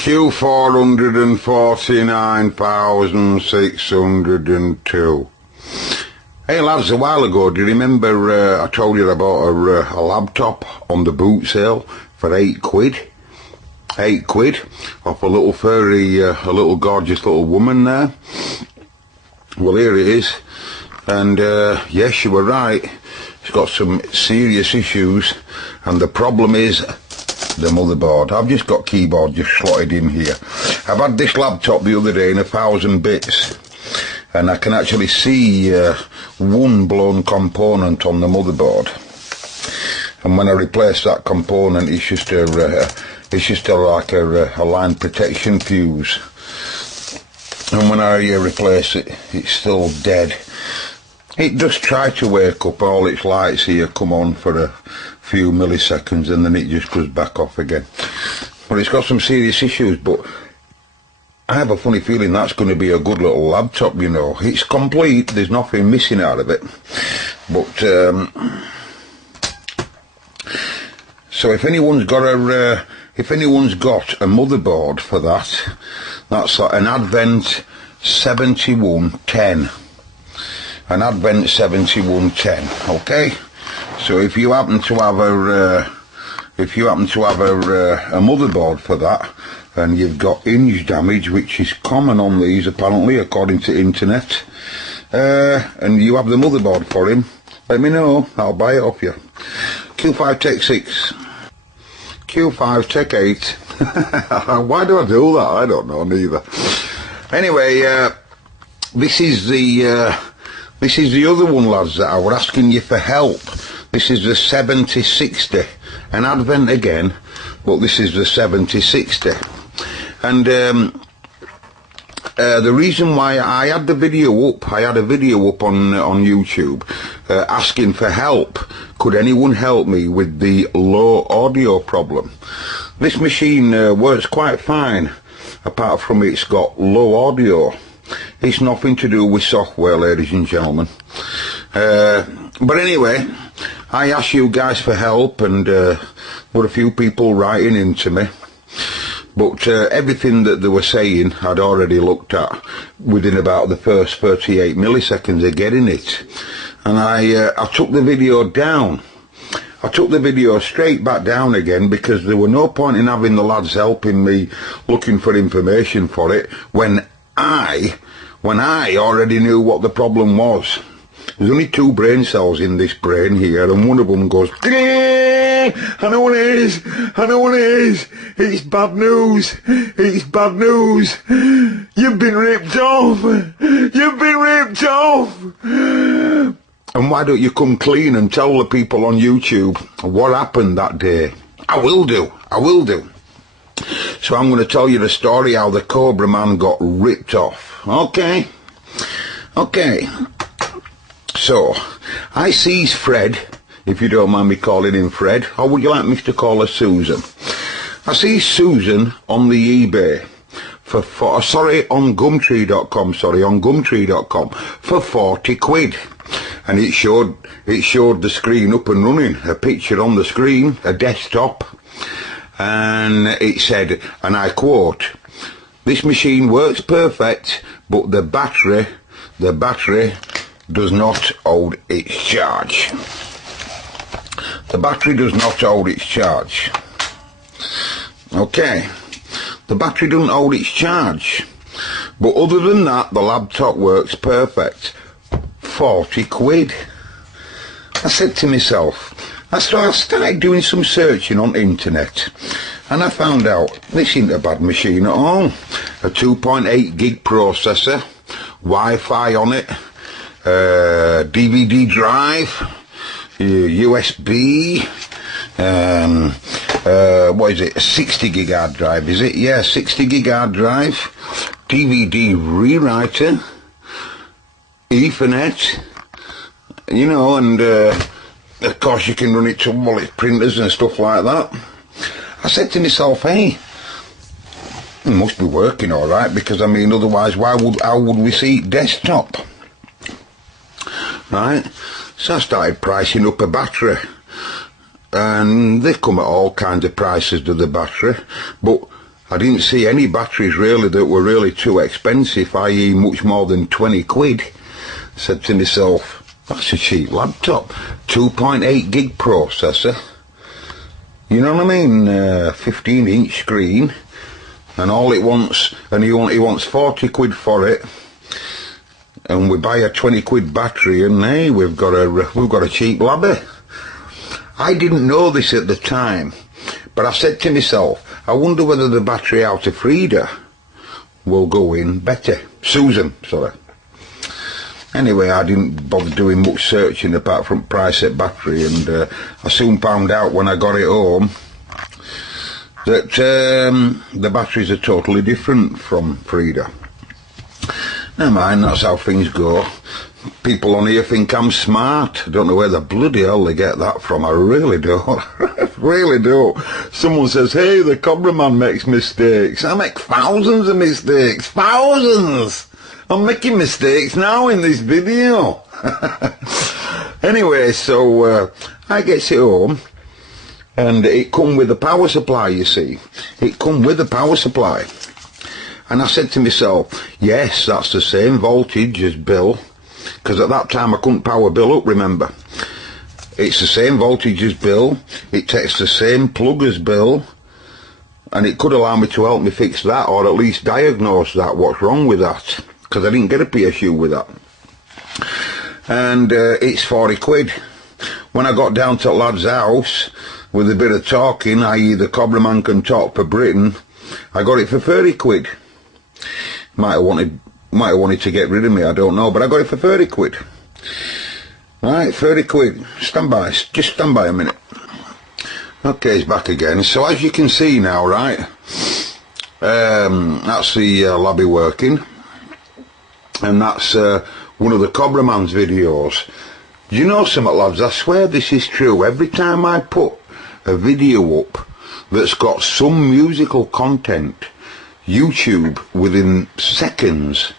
Q449,602. Hey lads, a while ago, do you remember I told you about a laptop on the boot sale for £8? £8 off a little furry, a little gorgeous little woman there. Well, here it is, and yes, you were right. It's got some serious issues, and the problem is the motherboard. I've just got keyboard just slotted in here. I've had this laptop the other day in 1,000 bits, and I can actually see one blown component on the motherboard. And when I replace that component, it's just like a line protection fuse. And when I replace it, it's still dead. It does try to wake up, all its lights here come on for a few milliseconds and then it just goes back off again. But it's got some serious issues, but I have a funny feeling that's going to be a good little laptop, you know. It's complete, there's nothing missing out of it. But, so if anyone's got a motherboard for that, that's like an Advent 7110. An Advent 7110, okay? So if you happen to have a motherboard for that, and you've got hinge damage, which is common on these apparently, according to internet, and you have the motherboard for him, let me know, I'll buy it off you. Q5 Tech 6, Q5 Tech 8. Why do I do that? I don't know neither. Anyway, this is the other one, lads, that I was asking you for help. This is the 7060, an Advent again, but this is the 7060. And the reason why I had the video up, I had a video up on YouTube asking for help. Could anyone help me with the low audio problem? This machine works quite fine, apart from it's got low audio. It's nothing to do with software, ladies and gentlemen. But anyway, I asked you guys for help, and there were a few people writing into me. But everything that they were saying I'd already looked at within about the first 38 milliseconds of getting it. And I took the video down. I took the video straight back down again, because there were no point in having the lads helping me looking for information for it when I already knew what the problem was. There's only 2 brain cells in this brain here, and one of them goes, I know what it is, I know what it is, it's bad news, it's bad news, you've been ripped off, you've been ripped off. And why don't you come clean and tell the people on YouTube what happened that day? I will do. So I'm going to tell you the story how the COBRAMAN got ripped off. Okay. So, I sees Fred, if you don't mind me calling him Fred, or would you like me to call her Susan? I see Susan on the eBay on Gumtree.com for £40. And it showed the screen up and running, a picture on the screen, a desktop, and it said, and I quote, "This machine works perfect, but the battery does not hold its charge." The battery does not hold its charge. Okay, the battery doesn't hold its charge, but other than that, the laptop works perfect. £40. I said to myself, I started doing some searching on the internet, and I found out this isn't a bad machine at all. A 2.8 gig processor, Wi-Fi on it, DVD drive, USB, what is it, a 60 gig hard drive, is it? Yeah, 60 gig hard drive, DVD rewriter, Ethernet, you know, and of course you can run it to wallet printers and stuff like that. I said to myself, hey, it must be working alright, because I mean, otherwise how would we see desktop? Right, so I started pricing up a battery, and they come at all kinds of prices to the battery, but I didn't see any batteries really that were really too expensive, i.e. much more than 20 quid. I said to myself, that's a cheap laptop. 2.8 gig processor. You know what I mean? 15-inch screen. And all it wants, and he wants 40 quid for it. And we buy a 20 quid battery, and hey, we've got a cheap labby. I didn't know this at the time, but I said to myself, I wonder whether the battery out of Frida will go in better. Susan, sorry. Anyway, I didn't bother doing much searching apart from price at battery, and I soon found out when I got it home that the batteries are totally different from Frida. Never mind, that's how things go. People on here think I'm smart. I don't know where the bloody hell they get that from. I really don't. I really don't. Someone says, hey, the COBRAMAN makes mistakes. I make thousands of mistakes. Thousands! I'm making mistakes now in this video. Anyway, so I gets it home. And it come with a power supply, you see. It come with a power supply. And I said to myself, yes, that's the same voltage as Bill. Because at that time I couldn't power Bill up, remember. It's the same voltage as Bill. It takes the same plug as Bill. And it could allow me to help me fix that, or at least diagnose that, what's wrong with that. Because I didn't get a PSU with that. And it's 40 quid. When I got down to the lad's house, with a bit of talking, i.e. the COBRAMAN can talk for Britain, I got it for 30 quid. Might have wanted to get rid of me, I don't know, but I got it for 30 quid. Right, 30 quid. Stand by, just stand by a minute. Okay, it's back again. So as you can see now, right, that's the labby working, and that's one of the COBRAMAN's videos. Do you know something, lads? I swear this is true. Every time I put a video up that's got some musical content, YouTube within seconds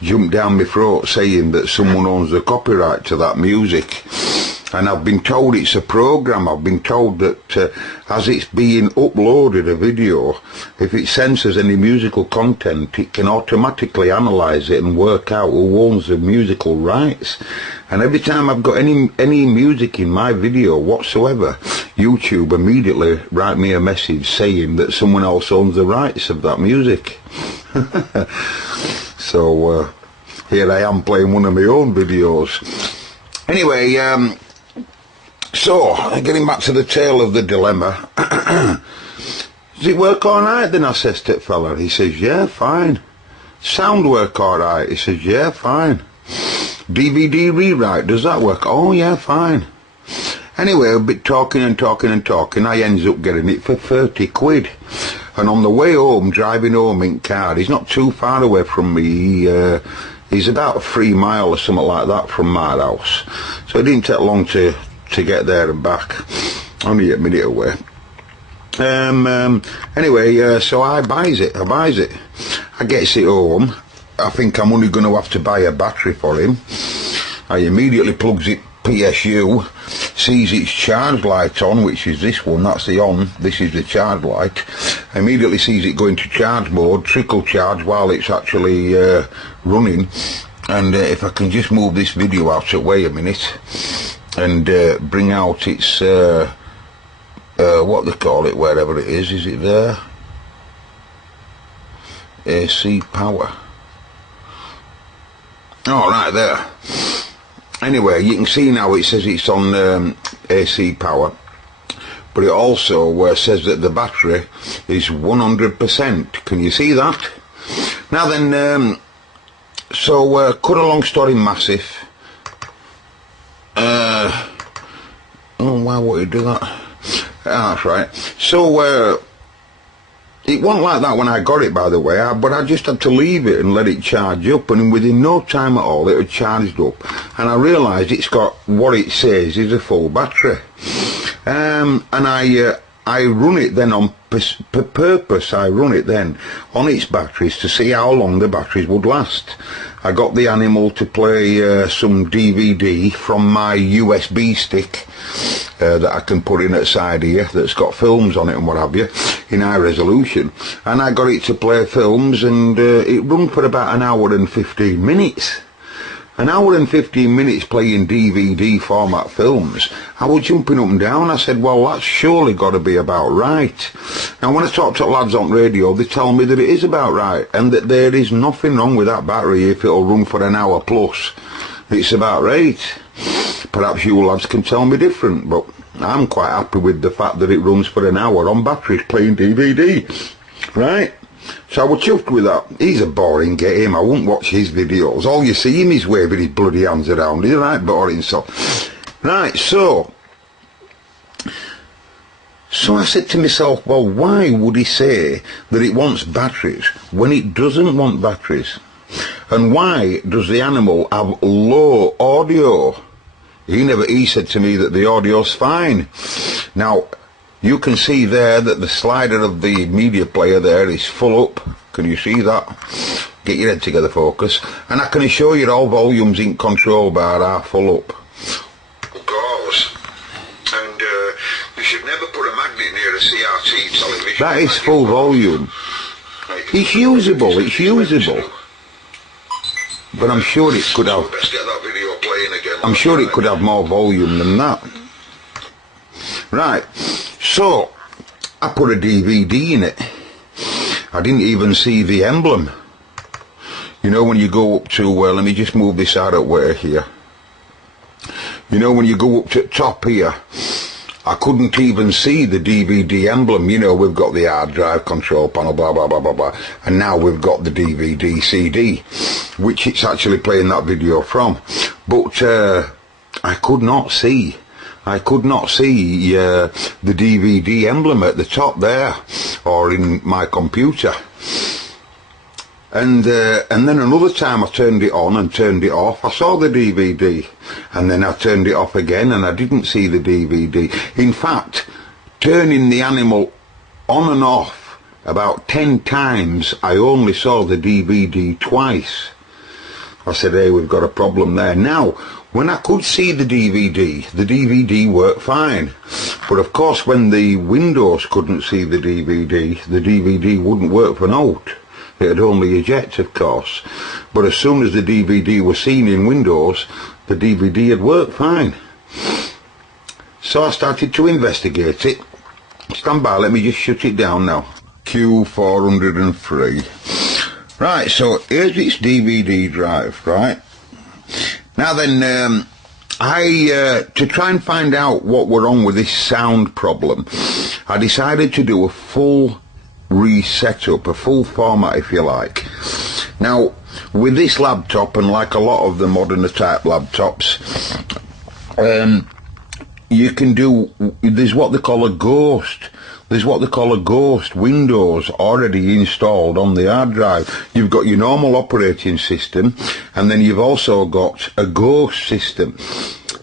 jump down my throat saying that someone owns the copyright to that music. And I've been told it's a program. I've been told that as it's being uploaded, a video, if it censors any musical content, it can automatically analyse it and work out who owns the musical rights. And every time I've got any music in my video whatsoever, YouTube immediately write me a message saying that someone else owns the rights of that music. So here I am playing one of my own videos. Anyway, so getting back to the tale of the dilemma. Does it work alright then? I says to the fella. He says, yeah, fine. Sound work alright? He says, yeah, fine. DVD rewrite, does that work? Oh yeah, fine. Anyway, a bit talking and talking and talking, I ends up getting it for 30 quid. And on the way home, driving home in car, he's not too far away from me. He's about 3 miles or something like that from my house. So it didn't take long to get there and back. Only a minute away. Anyway, so I buys it. I gets it home. I think I'm only going to have to buy a battery for him. I immediately plugs it PSU, sees its charge light on, which is this one, that's the on, this is the charge light. Immediately sees it go into charge mode, trickle charge while it's actually running. And if I can just move this video out of the way a minute and bring out its what they call it, wherever it is it there? AC power. Oh, right there. Anyway, you can see now it says it's on AC power, but it also says that the battery is 100%. Can you see that? Now then, so cut a long story massive. Oh, why would you do that? That's right. So it wasn't like that when I got it, by the way, but I just had to leave it and let it charge up, and within no time at all it had charged up, and I realised it's got what it says is a full battery. And I run it then on purpose. I run it then on its batteries to see how long the batteries would last. I got the animal to play some DVD from my USB stick that I can put in at the side here, that's got films on it and what have you, in high resolution, and I got it to play films, and it run for about an hour and 15 minutes. An hour and 15 minutes playing DVD format films. I was jumping up and down. I said, well, that's surely got to be about right. Now, when I talk to lads on radio, they tell me that it is about right, and that there is nothing wrong with that battery if it'll run for an hour plus. It's about right. Perhaps you lads can tell me different, but I'm quite happy with the fact that it runs for an hour on batteries playing DVD. Right? So I was chuffed with that. He's a boring get him. I won't watch his videos. All you see him is waving his bloody hands around. He's a right boring so. Right, so I said to myself, well, why would he say that it wants batteries when it doesn't want batteries? And why does the animal have low audio? He said to me that the audio's fine. Now, you can see there that the slider of the media player there is full up. Can you see that? Get your head together, focus. And I can assure you all volumes in control bar are full up. Of course. And you should never put a magnet near a CRT television. That is full volume. It's usable, it's usable. But I'm sure it could have... I'm sure it could have more volume than that. Right. So, I put a DVD in it. I didn't even see the emblem. You know when you go up to, let me just move this out of way here. You know when you go up to the top here, I couldn't even see the DVD emblem. You know, we've got the hard drive, control panel, blah, blah, blah, blah, blah. And now we've got the DVD CD, which it's actually playing that video from. But I could not see. I could not see the DVD emblem at the top there, or in my computer. And then another time I turned it on and turned it off, I saw the DVD. And then I turned it off again and I didn't see the DVD. In fact, turning the animal on and off about 10 times, I only saw the DVD twice. I said, hey, we've got a problem there. Now, when I could see the DVD worked fine. But of course, when the Windows couldn't see the DVD wouldn't work for naught. It'd only eject, of course. But as soon as the DVD was seen in Windows, the DVD had worked fine. So I started to investigate it. Stand by, let me just shut it down now. Q403. Right, so here's its DVD drive, right? Now then, to try and find out what were wrong with this sound problem, I decided to do a full reset up, a full format if you like. Now, with this laptop, and like a lot of the modern type laptops, you can do, there's what they call a ghost. There's what they call a ghost Windows already installed on the hard drive. You've got your normal operating system, and then you've also got a ghost system.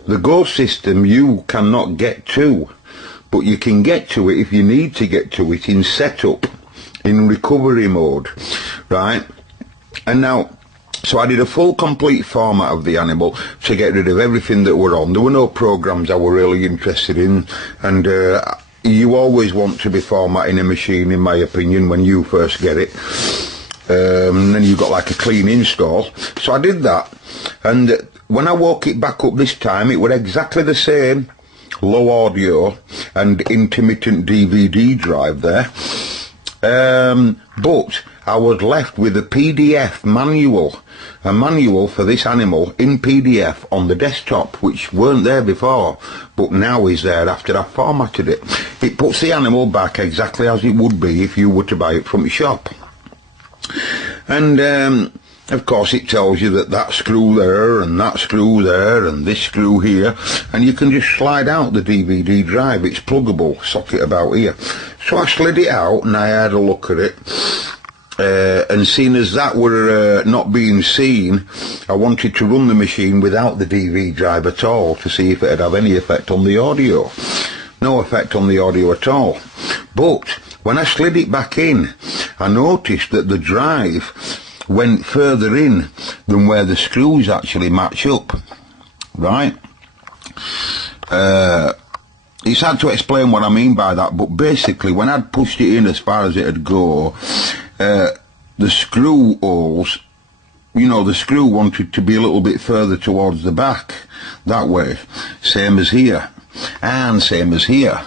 The ghost system you cannot get to, but you can get to it if you need to get to it in setup, in recovery mode, right? And now, so I did a full complete format of the animal to get rid of everything that were on. There were no programs I were really interested in, and you always want to be formatting a machine, in my opinion, when you first get it. And then you've got like a clean install. So I did that, and when I woke it back up this time, it was exactly the same, low audio and intermittent DVD drive there. But I was left with a PDF manual, a manual for this animal in PDF on the desktop, which weren't there before, but now is there after I formatted it. It puts the animal back exactly as it would be if you were to buy it from a shop. And of course it tells you that that screw there and that screw there and this screw here, and you can just slide out the DVD drive. It's pluggable, socket about here. So I slid it out and I had a look at it, and seeing as that were not being seen, I wanted to run the machine without the DVD drive at all to see if it would have any effect on the audio. No effect on the audio at all. But when I slid it back in, I noticed that the drive went further in. than where the screws actually match up, right? It's hard to explain what I mean by that, but basically when I'd pushed it in as far as it'd go, the screw holes, you know, the screw wanted to be a little bit further towards the back, that way, same as here, and same as here.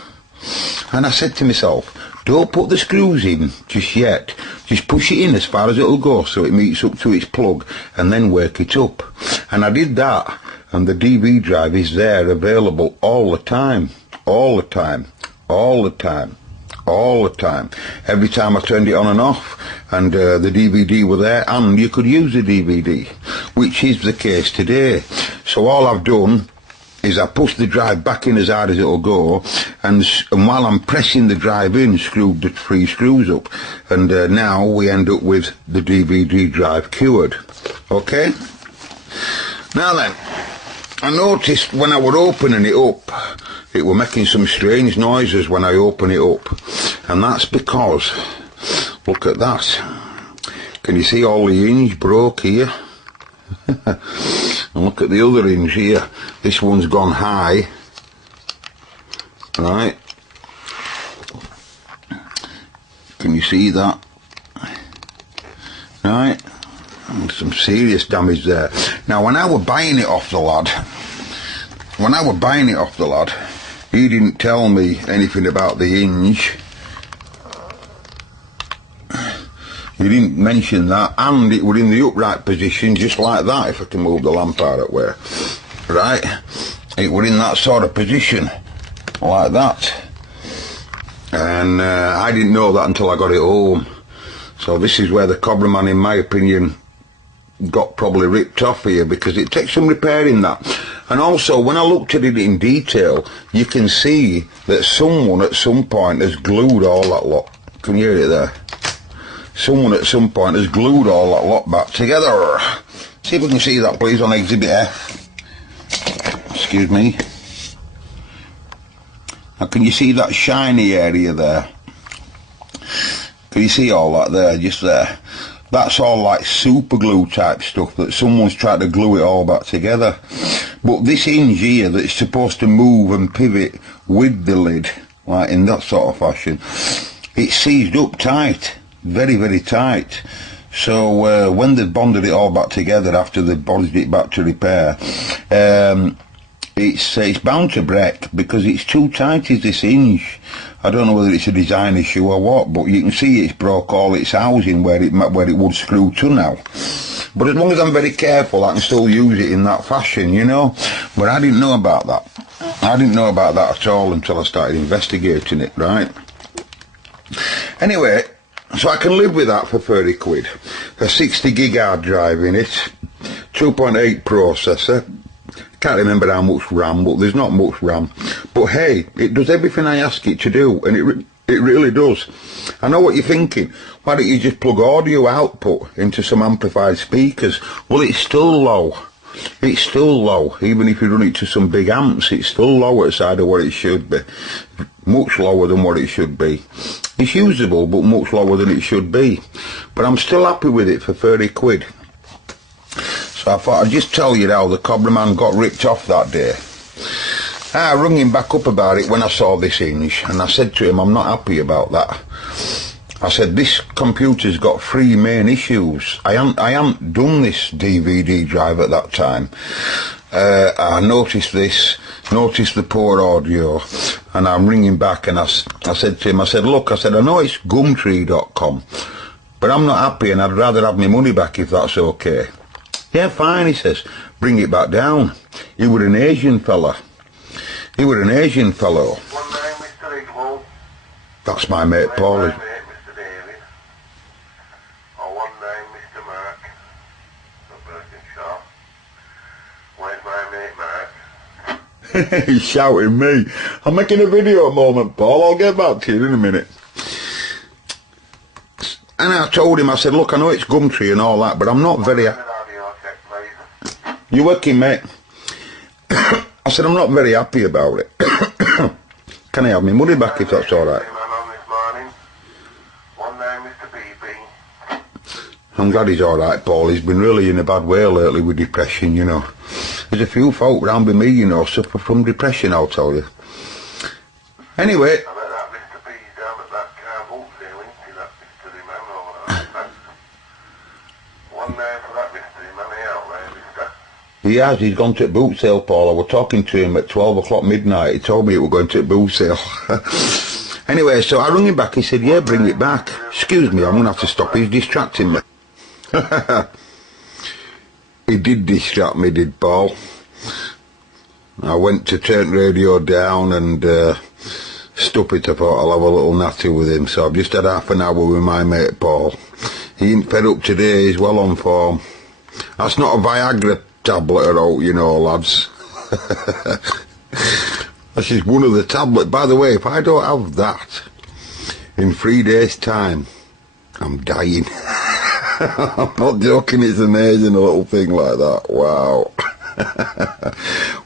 And I said to myself, don't put the screws in just yet, just push it in as far as it'll go so it meets up to its plug, and then work it up. And I did that, and the DV drive is there, available all the time, all the time, all the time, all the time. Every time I turned it on and off, and the DVD were there, and you could use the DVD, which is the case today. So all I've done is I pushed the drive back in as hard as it'll go, and while I'm pressing the drive in, screwed the 3 screws up, and now we end up with the DVD drive cured. Okay? Now then, I noticed when I were opening it up, it were making some strange noises when I open it up, and that's because, look at that, can you see all the hinge broke here? And look at the other hinge here, this one's gone high, right, can you see that, right, and some serious damage there. Now when I were buying it off the lad, he didn't tell me anything about the hinge. He didn't mention that, and it were in the upright position just like that, if I can move the lamp out of where. Right? It were in that sort of position, like that. And I didn't know that until I got it home. So this is where the COBRAMAN, in my opinion, got probably ripped off here, because it takes some repairing that. And also, when I looked at it in detail, you can see that someone at some point has glued all that lot. Can you hear it there? Someone at some point has glued all that lot back together. See if we can see that, please, on Exhibit F. Excuse me. Now, can you see that shiny area there? Can you see all that there, just there? That's all like super glue type stuff that someone's tried to glue it all back together. But this hinge here that's supposed to move and pivot with the lid, like in that sort of fashion, it's seized up tight, very, very tight. So when they've bonded it all back together after they've bonded it back to repair, it's bound to break because it's too tight, is this hinge. I don't know whether it's a design issue or what, but you can see it's broke all its housing where it would screw to now. But as long as I'm very careful, I can still use it in that fashion, you know. But I didn't know about that. I didn't know about that at all until I started investigating it, right? Anyway, so I can live with that for 30 quid. A 60 gig hard drive in it, 2.8 processor. Can't remember how much RAM, but there's not much RAM. But hey, it does everything I ask it to do, and it really does. I know what you're thinking. Why don't you just plug audio output into some amplified speakers? Well, it's still low. It's still low. Even if you run it to some big amps, it's still lower side of what it should be. Much lower than what it should be. It's usable, but much lower than it should be. But I'm still happy with it for 30 quid. So I thought I'd just tell you how the COBRAMAN got ripped off that day. I rung him back up about it when I saw this hinge, and I said to him, I'm not happy about that. I said, this computer's got 3 main issues. I hadn't done this DVD drive at that time. I noticed this, noticed the poor audio, and I'm ringing back, and I said to him, I said, look, I said, I know it's gumtree.com, but I'm not happy, and I'd rather have my money back if that's okay. Yeah, fine, he says, bring it back down. He was an Asian fella. He was an Asian fellow. One name, Mr. Eagle. That's my mate, Paul. One name, Mr. David. Or one name, Mr. Mark. The Birkinshaw. Where's my mate, Mark? He's shouting me. I'm making a video at the moment, Paul. I'll get back to you in a minute. And I told him, I said, look, I know it's Gumtree and all that, but I'm not very... You're working, mate. I said, I'm not very happy about it. Can I have my money back if that's alright? I'm glad he's alright, Paul. He's been really in a bad way lately with depression, you know. There's a few folk round with me, you know, suffer from depression, I'll tell you. Anyway. I bet that Mr. P's down at that car boot sale, isn't he, that mystery man over there? That's one name for that mystery man, out there, mister. He has, he's gone to the boot sale, Paul. I was talking to him at 12 o'clock midnight. He told me he was going to the boot sale. Anyway, so I rung him back. He said, yeah, bring it back. Excuse me, I'm going to have to stop. He's distracting me. He did distract me, did Paul. I went to turn radio down and stupid, I thought I'll have a little natty with him. So I've just had half an hour with my mate Paul. He ain't fed up today, he's well on form. That's not a Viagra tablet or out, you know, lads. This is one of the tablets. By the way, if I don't have that in 3 days' time, I'm dying. I'm not joking, it's amazing, a little thing like that. Wow.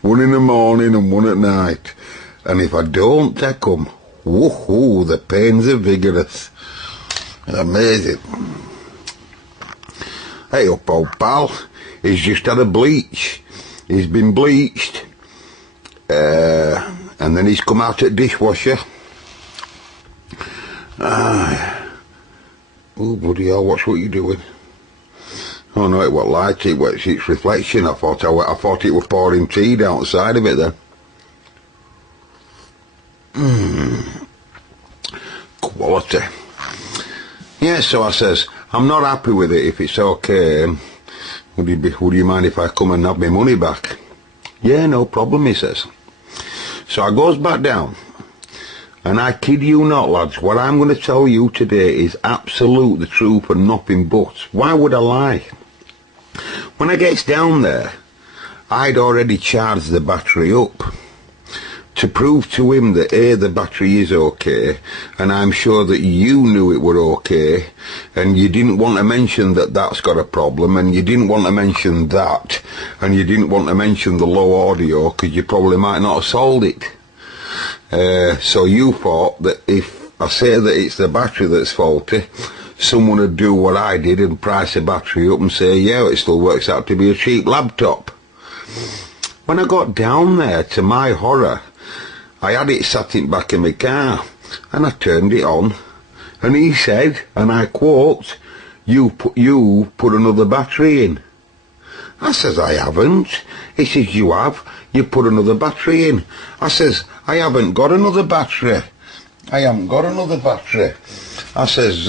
One in the morning and one at night. And if I don't take them, woohoo, the pains are vigorous. Amazing. Hey up, old pal. He's just had a bleach. He's been bleached. And then he's come out at dishwasher. Oh, bloody hell, watch what you're doing. Oh no, it wasn't light, it was its reflection. I thought it was pouring tea down the side of it then. Quality. Yeah, so I says, I'm not happy with it. If it's okay, would you mind if I come and have my money back? Yeah, no problem, he says. So I goes back down. And I kid you not, lads, what I'm going to tell you today is absolute the truth and nothing but. Why would I lie? When I gets down there, I'd already charged the battery up to prove to him that A, the battery is okay, and I'm sure that you knew it were okay, and you didn't want to mention that that's got a problem, and you didn't want to mention that, and you didn't want to mention the low audio because you probably might not have sold it. So you thought that if I say that it's the battery that's faulty, someone would do what I did and price the battery up and say, yeah, it still works out to be a cheap laptop. When I got down there, to my horror, I had it sat in the back of my car, and I turned it on, and he said, and I quote, you put another battery in. I says, I haven't. He says, you have. You put another battery in. I says, I haven't got another battery. I haven't got another battery. I says,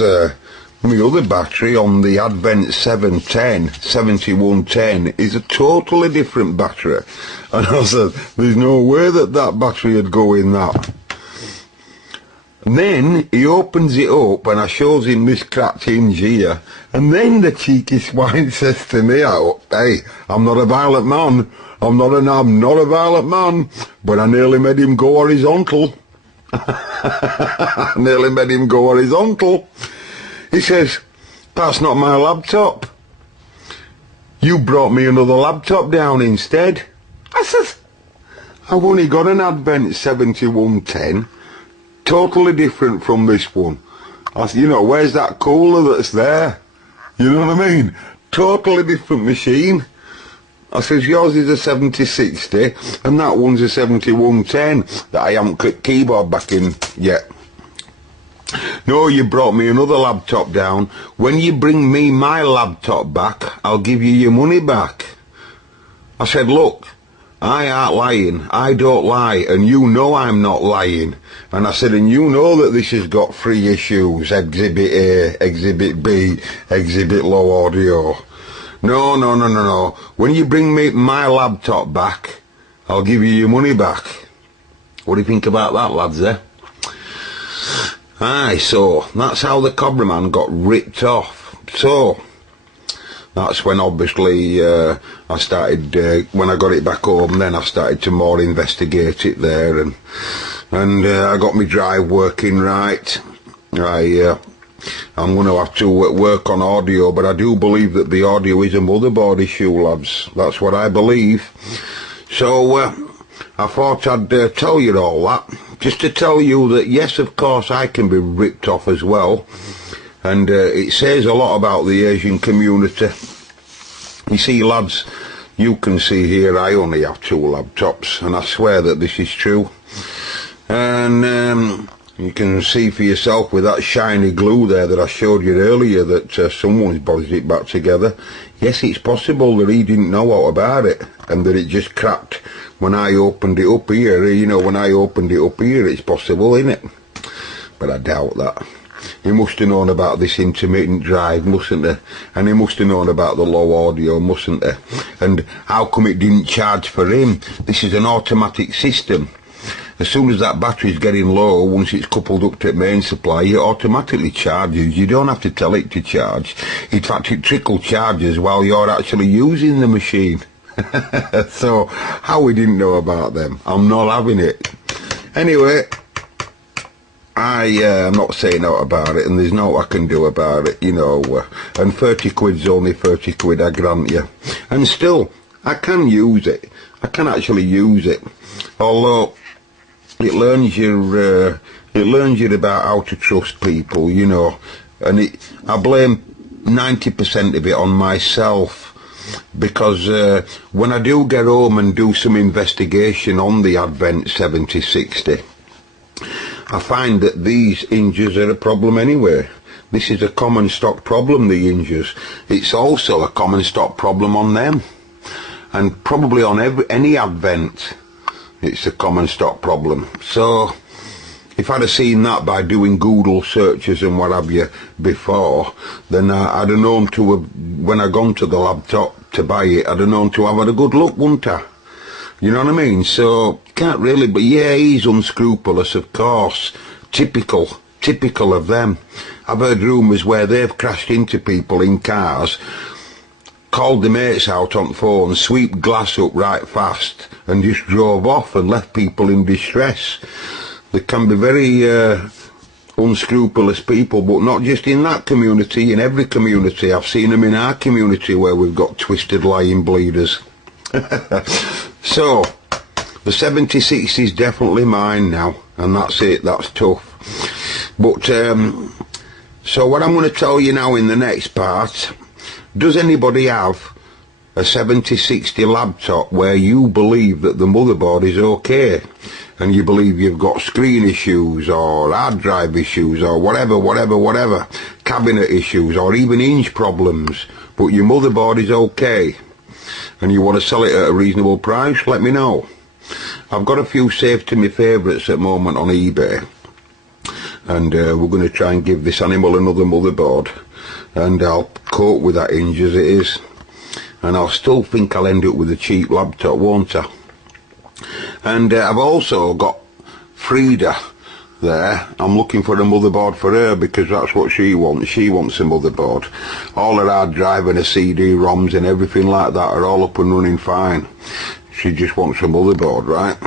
my other battery on the Advent 7110 is a totally different battery. And I said, there's no way that battery would go in that. And then he opens it up and I shows him this cracked hinge here. And then the cheeky swine says to me, hey, I'm not a violent man. I'm not a violent man. But I nearly made him go horizontal. I nearly made him go horizontal. He says, that's not my laptop. You brought me another laptop down instead. I says, I've only got an Advent 7110. Totally different from this one. I said, you know, where's that cooler that's there? You know what I mean? Totally different machine. I says, yours is a 7060 and that one's a 7110 that I haven't clicked keyboard back in yet. No, you brought me another laptop down. When you bring me my laptop back, I'll give you your money back. I said, look, I ain't lying. I don't lie, and you know I'm not lying. And I said, and you know that this has got 3 issues, Exhibit A, Exhibit B, Exhibit Low Audio. No. When you bring me my laptop back, I'll give you your money back. What do you think about that, lads, eh? Aye, so that's how the COBRAMAN got ripped off. So that's when obviously I started, when I got it back home, then I started to more investigate it there, and I got my drive working right. I'm going to have to work on audio, but I do believe that the audio is a motherboard issue, lads. That's what I believe. So I thought I'd tell you all that, just to tell you that yes, of course, I can be ripped off as well. and it says a lot about the Asian community. You see, lads, you can see here I only have 2 laptops, and I swear that this is true. And you can see for yourself with that shiny glue there that I showed you earlier that someone's bodged it back together. Yes, it's possible that he didn't know all about it, and that it just cracked when I opened it up here. You know, when I opened it up here, it's possible, isn't it? But I doubt that. He must have known about this intermittent drive, mustn't he? And he must have known about the low audio, mustn't he? And how come it didn't charge for him? This is an automatic system. As soon as that battery's getting low, once it's coupled up to main supply, it automatically charges. You don't have to tell it to charge. In fact, it trickle charges while you're actually using the machine. So, how we didn't know about them? I'm not having it. Anyway, I'm not saying out about it, and there's no I can do about it, you know. And 30 quid's only 30 quid, I grant you. And still, I can use it. I can actually use it. Although it learns you about how to trust people, you know. And I blame 90% of it on myself, because when I do get home and do some investigation on the Advent 7060, I find that these hinges are a problem anyway. This is a common stock problem, the hinges. It's also a common stock problem on them, and probably on any Advent it's a common stock problem. So if I'd have seen that by doing Google searches and what have you before, then I'd have known to have, when I gone to the laptop to buy it, I'd have known to have had a good look, wouldn't I? You know what I mean? So, can't really, but yeah, he's unscrupulous, of course. Typical of them. I've heard rumours where they've crashed into people in cars, called the mates out on the phone, sweep glass up right fast, and just drove off and left people in distress. They can be very unscrupulous people, but not just in that community, in every community. I've seen them in our community where we've got twisted lying bleeders. So, the 7060 is definitely mine now, and that's it, that's tough. But, so what I'm going to tell you now in the next part, does anybody have a 7060 laptop where you believe that the motherboard is okay, and you believe you've got screen issues or hard drive issues or whatever, cabinet issues or even hinge problems, but your motherboard is okay and you want to sell it at a reasonable price? Let me know. I've got a few saved to my favourites at the moment on eBay, and we're going to try and give this animal another motherboard, and I'll cope with that hinge as it is, and I'll still think I'll end up with a cheap laptop, won't I? And I've also got Frida there. I'm looking for a motherboard for her because that's what she wants. She wants a motherboard. All her hard drive and her CD-ROMs and everything like that are all up and running fine. She just wants a motherboard, right?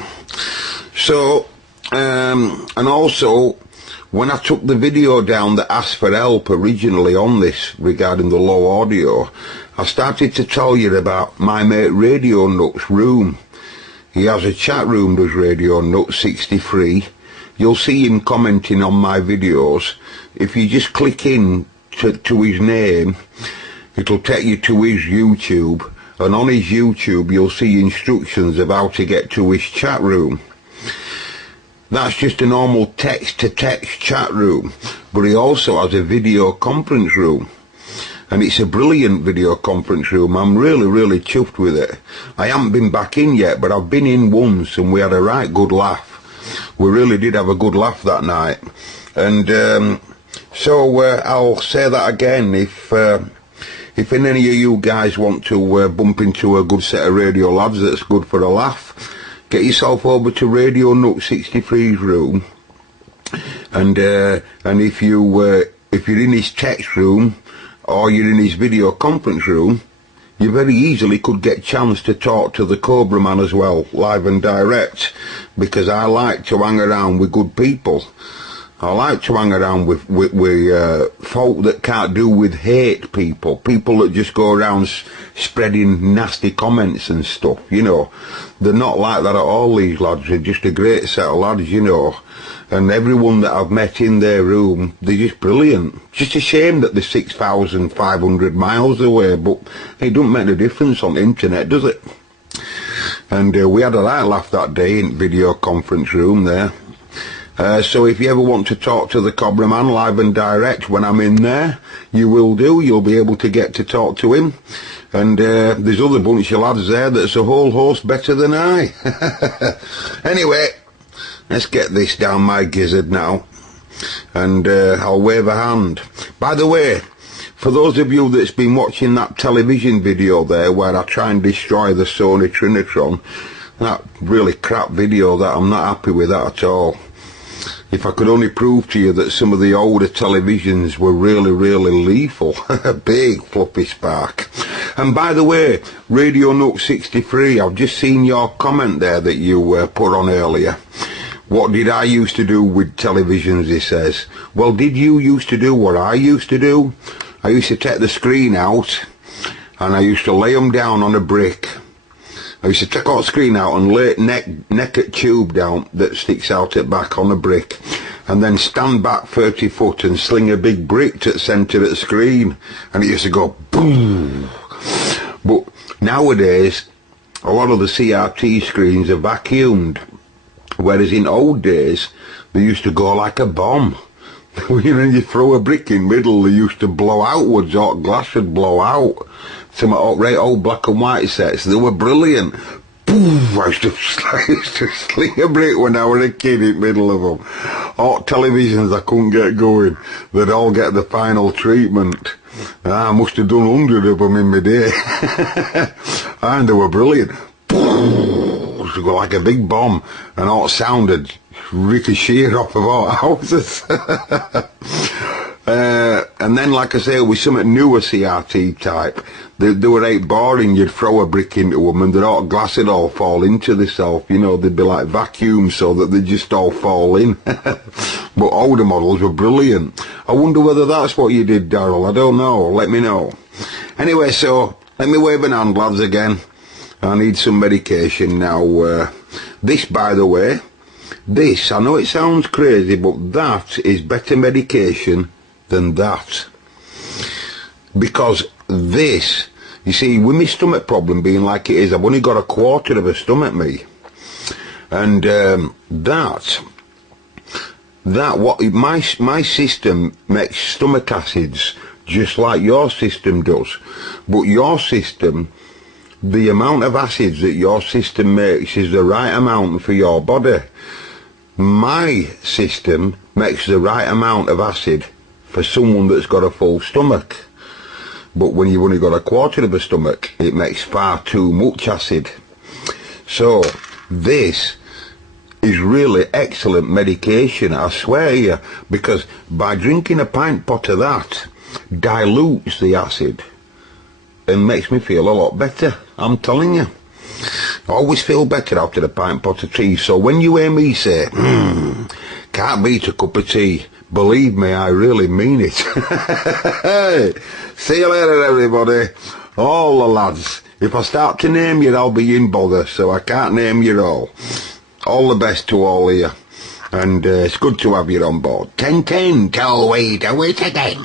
So, and also, when I took the video down that asked for help originally on this regarding the low audio, I started to tell you about my mate Radio Nut's room. He has a chat room, does Radio Nut 63. You'll see him commenting on my videos. If you just click in to his name, it'll take you to his YouTube, and on his YouTube you'll see instructions of how to get to his chat room. That's just a normal text-to-text chat room, but he also has a video conference room. And it's a brilliant video conference room. I'm really chuffed with it. I haven't been back in yet, but I've been in once and we had a right good laugh. We really did have a good laugh that night. And so I'll say that again. If any of you guys want to bump into a good set of radio lads that's good for a laugh, get yourself over to Radio Nut 63's room. And if you're in his text room, or you're in his video conference room, you very easily could get a chance to talk to the COBRAMAN as well, live and direct, because I like to hang around with good people. I like to hang around with folk that can't do with hate people that just go around spreading nasty comments and stuff, you know. They're not like that at all, these lads. They're just a great set of lads, you know. And everyone that I've met in their room, they're just brilliant. Just a shame that they're 6,500 miles away, but it don't make a difference on the internet, does it? And we had a right laugh that day in video conference room there. So if you ever want to talk to the COBRAMAN live and direct when I'm in there, you will do. You'll be able to get to talk to him. And there's other bunch of lads there that's a whole host better than I. Anyway, let's get this down my gizzard now. And I'll wave a hand. By the way, for those of you that's been watching that television video there where I try and destroy the Sony Trinitron, that really crap video, that I'm not happy with that at all. If I could only prove to you that some of the older televisions were really, really lethal. Big fluffy spark. And by the way, Radio Nook 63, I've just seen your comment there that you put on earlier. What did I used to do with televisions, he says. Well, did you used to do what I used to do? I used to take the screen out and I used to lay them down on a brick. I used to take out the screen out and lay naked tube down that sticks out at back on a brick, and then stand back 30 foot and sling a big brick to the centre of the screen, and it used to go boom. But nowadays, a lot of the CRT screens are vacuumed, whereas in old days, they used to go like a bomb. You know, you throw a brick in the middle, they used to blow outwards, or glass would blow out. Some old black and white sets, they were brilliant. Boom! I used to sling a brick when I was a kid in the middle of them. Hot televisions I couldn't get going, they'd all get the final treatment. I must have done 100 of them in my day. And they were brilliant. Boom! It used to go like a big bomb, and all it sounded ricocheted off of our houses. And then, like I say, with some newer CRT type, they were right boring. You'd throw a brick into them and the glass would all fall into themselves. You know, they'd be like vacuum so that they'd just all fall in. But older models were brilliant. I wonder whether that's what you did, Darryl. I don't know. Let me know. Anyway, so let me wave an hand, lads, again. I need some medication now. This, by the way, this, I know it sounds crazy, but that is better medication than that. Because this, you see, with my stomach problem being like it is, I've only got a quarter of a stomach, me. And my system makes stomach acids just like your system does. But your system, the amount of acids that your system makes is the right amount for your body. My system makes the right amount of acid for someone that's got a full stomach. But when you've only got a quarter of a stomach, it makes far too much acid. So this is really excellent medication, I swear to you, because by drinking a pint pot of that, dilutes the acid and makes me feel a lot better, I'm telling you. I always feel better after a pint pot of tea, so when you hear me say, can't beat a cup of tea, believe me, I really mean it. See you later, everybody. All the lads. If I start to name you, I'll be in bother, so I can't name you all. All the best to all of you. And it's good to have you on board. 10-10, till we do it again.